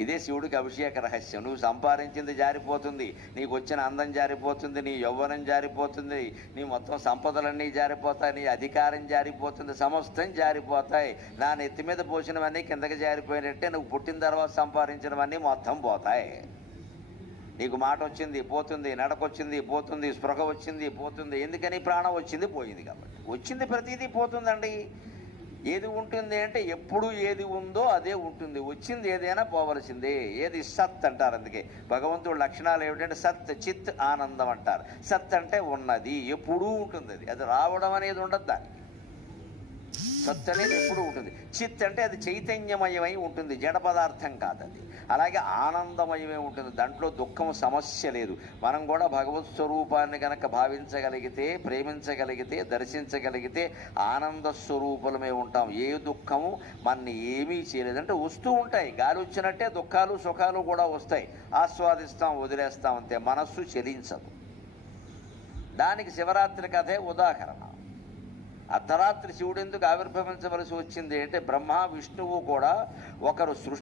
ఇదే శివుడికి అభిషేక రహస్యం. నువ్వు సంపాదించింది జారిపోతుంది, నీకు వచ్చిన అందం జారిపోతుంది, నీ యవ్వనం జారిపోతుంది, నీ మొత్తం సంపదలన్నీ జారిపోతాయి, నీ అధికారం జారిపోతుంది, సమస్తం జారిపోతాయి. నా నెత్తి మీద పోసినవన్నీ కిందకి జారిపోయినట్టే నువ్వు పుట్టిన తర్వాత సంపాదించినవన్నీ మొత్తం పోతాయి. నీకు మాట వచ్చింది పోతుంది, నడకొచ్చింది పోతుంది, స్పృహ వచ్చింది పోతుంది. ఎందుకని? ప్రాణం వచ్చింది పోయింది కాబట్టి. వచ్చింది ప్రతిదీ పోతుందండి. ఏది ఉంటుంది అంటే ఎప్పుడు ఏది ఉందో అదే ఉంటుంది. వచ్చింది ఏదైనా పోవలసిందే. ఏది సత్ అంటారు. అందుకే భగవంతుడి లక్షణాలు ఏమిటంటే సత్, చిత్, ఆనందం అంటారు. సత్ అంటే ఉన్నది, ఎప్పుడూ ఉంటుంది. అది రావడం అనేది ఉండదు. దానికి సత్ అనేది ఎప్పుడూ ఉంటుంది. చిత్ అంటే అది చైతన్యమయమై ఉంటుంది, జడ పదార్థం కాదు అది. అలాగే ఆనందమయమై ఉంటుంది, దాంట్లో దుఃఖం సమస్య లేదు. మనం కూడా భగవత్ స్వరూపాన్ని కనుక భావించగలిగితే, ప్రేమించగలిగితే, దర్శించగలిగితే ఆనంద స్వరూపులమే ఉంటాం. ఏ దుఃఖము మనని ఏమీ చేయలేదంటే వస్తూ ఉంటాయి. గాలి వచ్చినట్టే దుఃఖాలు సుఖాలు కూడా వస్తాయి. ఆస్వాదిస్తాం, వదిలేస్తాం అంతే. మనస్సు చెలించదు. దానికి శివరాత్రి కథే ఉదాహరణ. అర్ధరాత్రి శివుడు ఎందుకు ఆవిర్భవించవలసి వచ్చింది అంటే బ్రహ్మ విష్ణువు కూడా ఒకరు సృష్టి